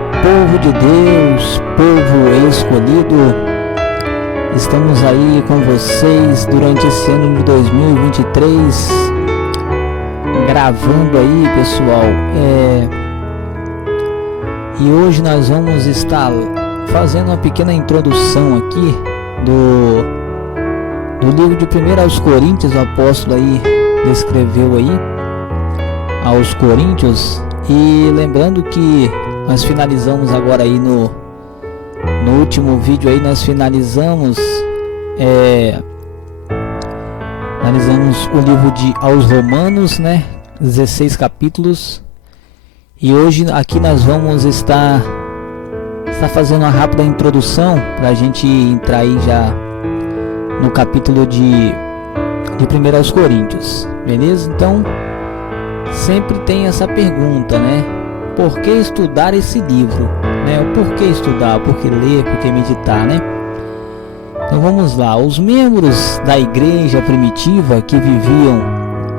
povo de Deus, povo escolhido. Estamos aí com vocês durante esse ano de 2023, gravando aí, pessoal. E hoje nós vamos estar fazendo uma pequena introdução aqui do livro de 1 aos Coríntios. O apóstolo aí descreveu aí aos Coríntios. E lembrando que nós finalizamos agora aí no último vídeo aí, nós finalizamos o livro aos Romanos, né? 16 capítulos. E hoje aqui nós vamos estar fazendo uma rápida introdução para a gente entrar aí já no capítulo de 1 aos Coríntios, beleza? Então sempre tem essa pergunta, né? Por que estudar esse livro, né? O porquê estudar, por que ler, por que meditar, né? Então vamos lá. Os membros da igreja primitiva que viviam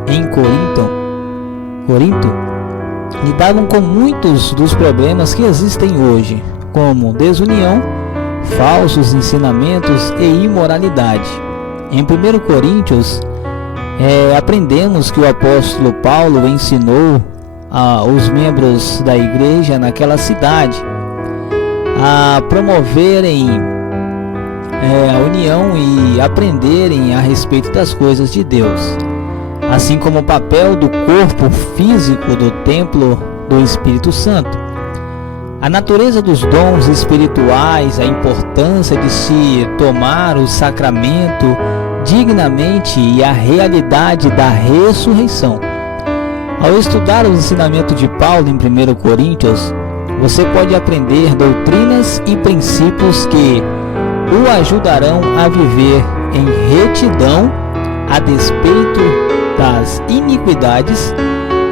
em Corinto lidavam com muitos dos problemas que existem hoje, como desunião, falsos ensinamentos e imoralidade. Em 1 Coríntios, aprendemos que o apóstolo Paulo ensinou aos membros da igreja naquela cidade a promoverem a união e aprenderem a respeito das coisas de Deus, assim como o papel do corpo físico do templo do Espírito Santo, a natureza dos dons espirituais, a importância de se tomar o sacramento dignamente e a realidade da ressurreição. Ao estudar o ensinamento de Paulo em 1 Coríntios, você pode aprender doutrinas e princípios que o ajudarão a viver em retidão a despeito das iniquidades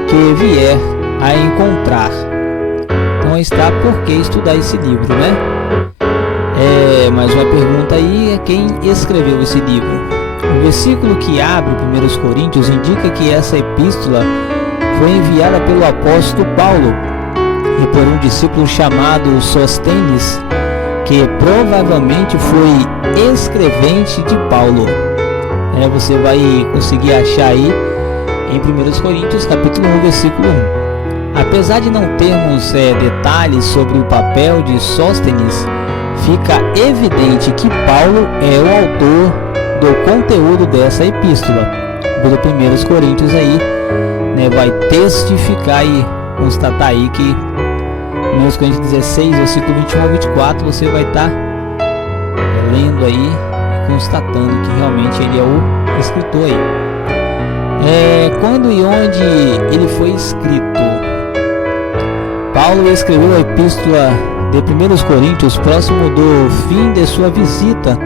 que vier a encontrar. Então aí está por que estudar esse livro, né? Mais uma pergunta aí é quem escreveu esse livro. O versículo que abre 1 Coríntios indica que essa epístola foi enviada pelo apóstolo Paulo e por um discípulo chamado Sóstenes, que provavelmente foi escrevente de Paulo. Você vai conseguir achar aí em 1 Coríntios capítulo 1, versículo 1. Apesar de não termos detalhes sobre o papel de Sóstenes, fica evidente que Paulo é o autor do conteúdo dessa epístola. Pelo 1 Coríntios aí, né, vai testificar e constatar aí que 1 Coríntios 16, versículo 21 a 24, você vai estar lendo aí e constatando que realmente ele é o escritor aí. Quando e onde ele foi escrito? Paulo escreveu a epístola de 1 Coríntios próximo do fim de sua visita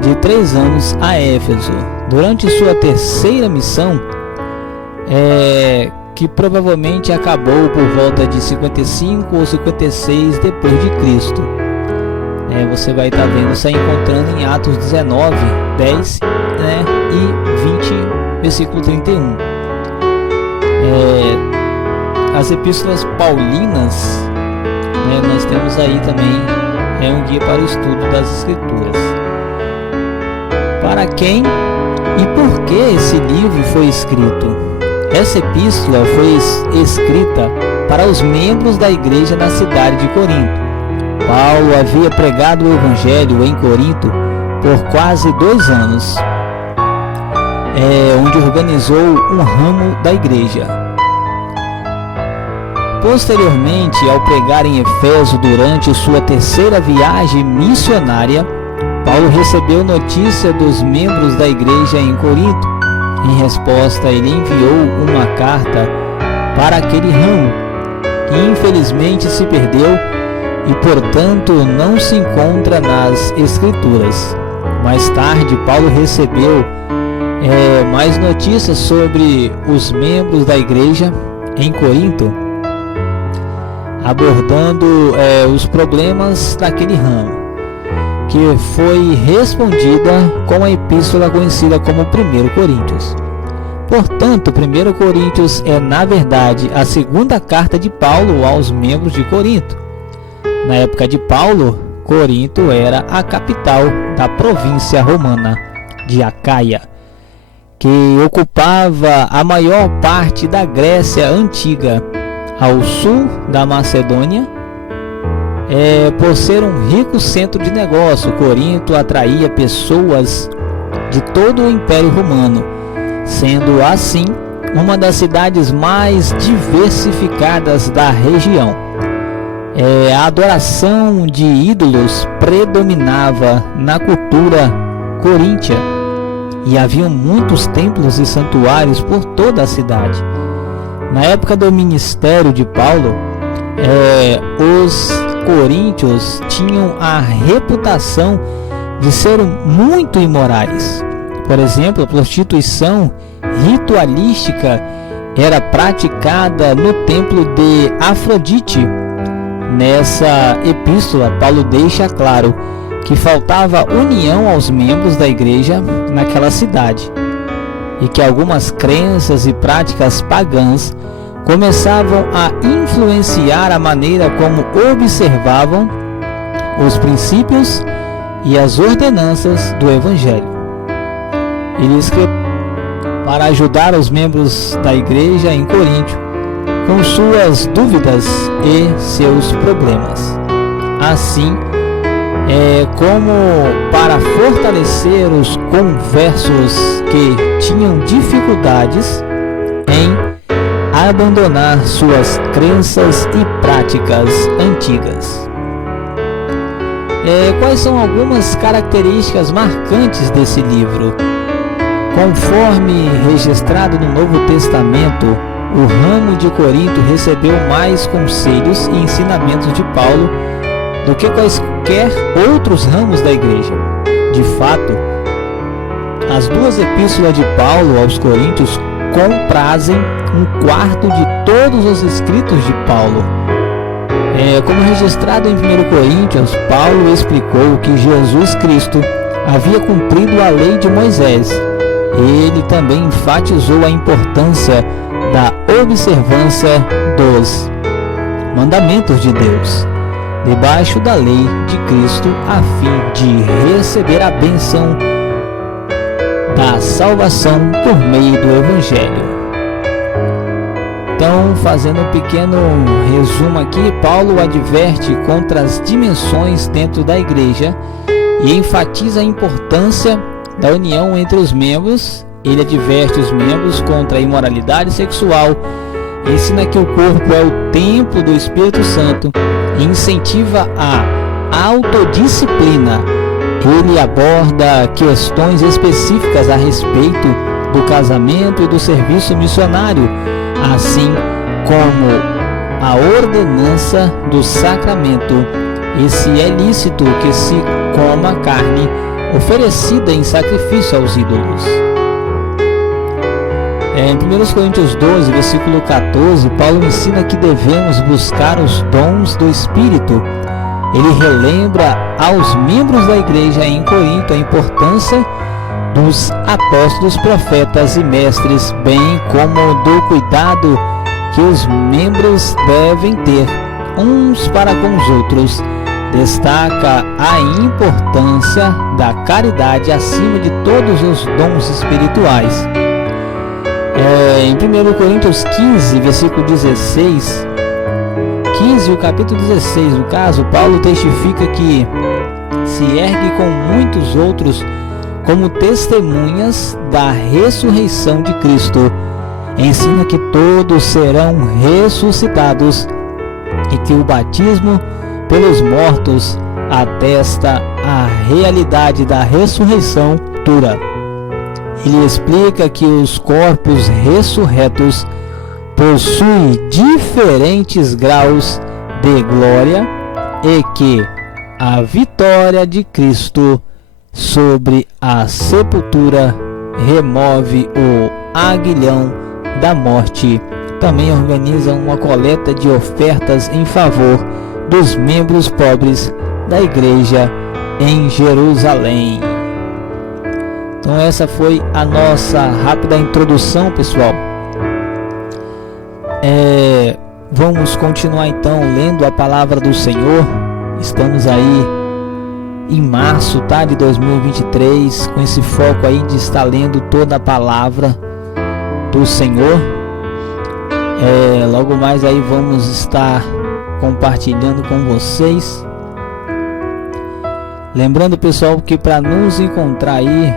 de 3 anos a Éfeso, durante sua terceira missão, que provavelmente acabou por volta de 55 ou 56 depois de Cristo. Você vai estar vendo isso aí, encontrando em Atos 19, 10, né, e 20, versículo 31. As epístolas paulinas, né, nós temos aí também um guia para o estudo das Escrituras. Para quem e por que esse livro foi escrito? Essa epístola foi escrita para os membros da igreja na cidade de Corinto. Paulo havia pregado o evangelho em Corinto por quase 2 anos, onde organizou um ramo da igreja. Posteriormente, ao pregar em Éfeso durante sua terceira viagem missionária, Paulo recebeu notícia dos membros da igreja em Corinto. Em resposta, ele enviou uma carta para aquele ramo, que infelizmente se perdeu e, portanto, não se encontra nas Escrituras. Mais tarde, Paulo recebeu mais notícias sobre os membros da igreja em Corinto, abordando os problemas daquele ramo, que foi respondida com a epístola conhecida como 1 Coríntios. Portanto, 1 Coríntios é, na verdade, a segunda carta de Paulo aos membros de Corinto. Na época de Paulo, Corinto era a capital da província romana de Acaia, que ocupava a maior parte da Grécia antiga, ao sul da Macedônia. Por ser um rico centro de negócio, Corinto atraía pessoas de todo o Império Romano, sendo assim uma das cidades mais diversificadas da região. A adoração de ídolos predominava na cultura coríntia e haviam muitos templos e santuários por toda a cidade. Na época do ministério de Paulo, os coríntios tinham a reputação de serem muito imorais. Por exemplo, a prostituição ritualística era praticada no templo de Afrodite. Nessa epístola, Paulo deixa claro que faltava união aos membros da igreja naquela cidade e que algumas crenças e práticas pagãs começavam a influenciar a maneira como observavam os princípios e as ordenanças do Evangelho. Ele escreveu para ajudar os membros da igreja em Corinto com suas dúvidas e seus problemas. Assim, como para fortalecer os conversos que tinham dificuldades em abandonar suas crenças e práticas antigas. Quais são algumas características marcantes desse livro? Conforme registrado no Novo Testamento, o ramo de Corinto recebeu mais conselhos e ensinamentos de Paulo do que quaisquer outros ramos da igreja. De fato, as duas epístolas de Paulo aos Coríntios comprazem um quarto de todos os escritos de Paulo. Como registrado em 1 Coríntios, Paulo explicou que Jesus Cristo havia cumprido a lei de Moisés. Ele também enfatizou a importância da observância dos mandamentos de Deus, debaixo da lei de Cristo, a fim de receber a bênção da salvação por meio do Evangelho. Então, fazendo um pequeno resumo aqui, Paulo adverte contra as dimensões dentro da igreja e enfatiza a importância da união entre os membros. Ele adverte os membros contra a imoralidade sexual, ensina que o corpo é o templo do Espírito Santo e incentiva a autodisciplina. Ele aborda questões específicas a respeito do casamento e do serviço missionário, assim como a ordenança do sacramento e se é lícito que se coma carne oferecida em sacrifício aos ídolos. Em 1 Coríntios 12, versículo 14, Paulo ensina que devemos buscar os dons do Espírito. Ele relembra aos membros da igreja em Corinto a importância dos apóstolos, profetas e mestres, bem como do cuidado que os membros devem ter uns para com os outros. Destaca a importância da caridade acima de todos os dons espirituais. Em 1 Coríntios 15, versículo 16, 15 e o capítulo 16, no caso, Paulo testifica que se ergue com muitos outros como testemunhas da ressurreição de Cristo. Ensina que todos serão ressuscitados e que o batismo pelos mortos atesta a realidade da ressurreição futura. Ele explica que os corpos ressurretos possuem diferentes graus de glória e que a vitória de Cristo sobre a sepultura remove o aguilhão da morte. Também organiza uma coleta de ofertas em favor dos membros pobres da igreja em Jerusalém. Então essa foi a nossa rápida introdução, pessoal. Vamos continuar então lendo a palavra do Senhor Estamos aí em março, tá, de 2023, com esse foco aí de estar lendo toda a palavra do Senhor. Logo mais aí vamos estar compartilhando com vocês. Lembrando, pessoal, que para nos encontrar aí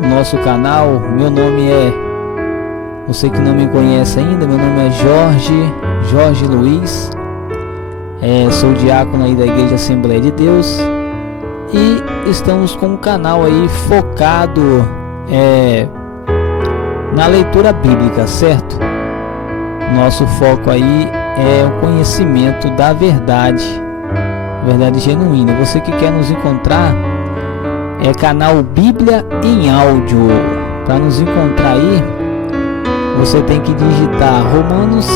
no nosso canal, meu nome é, você que não me conhece ainda, meu nome é Jorge Luiz, sou diácono aí da Igreja Assembleia de Deus, e estamos com um canal aí focado na leitura bíblica, certo? Nosso foco aí é o conhecimento da verdade genuína. Você que quer nos encontrar, é canal Bíblia em Áudio. Para nos encontrar aí, você tem que digitar Romanos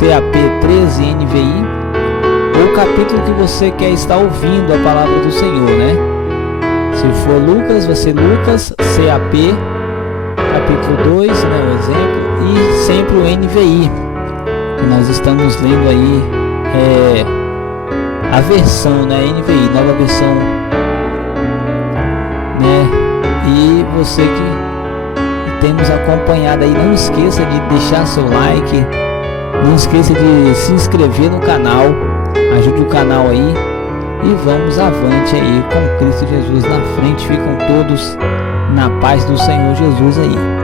CAP 13 NVI, ou o capítulo que você quer estar ouvindo a palavra do Senhor, né? Se for Lucas, vai ser Lucas CAP capítulo 2, né, o exemplo, e sempre o NVI, que nós estamos lendo aí a versão, né, NVI, nova versão, né? E você que temos acompanhado aí, não esqueça de deixar seu like, não esqueça de se inscrever no canal, ajude o canal aí e vamos avante aí com Cristo Jesus na frente. Ficam todos na paz do Senhor Jesus aí.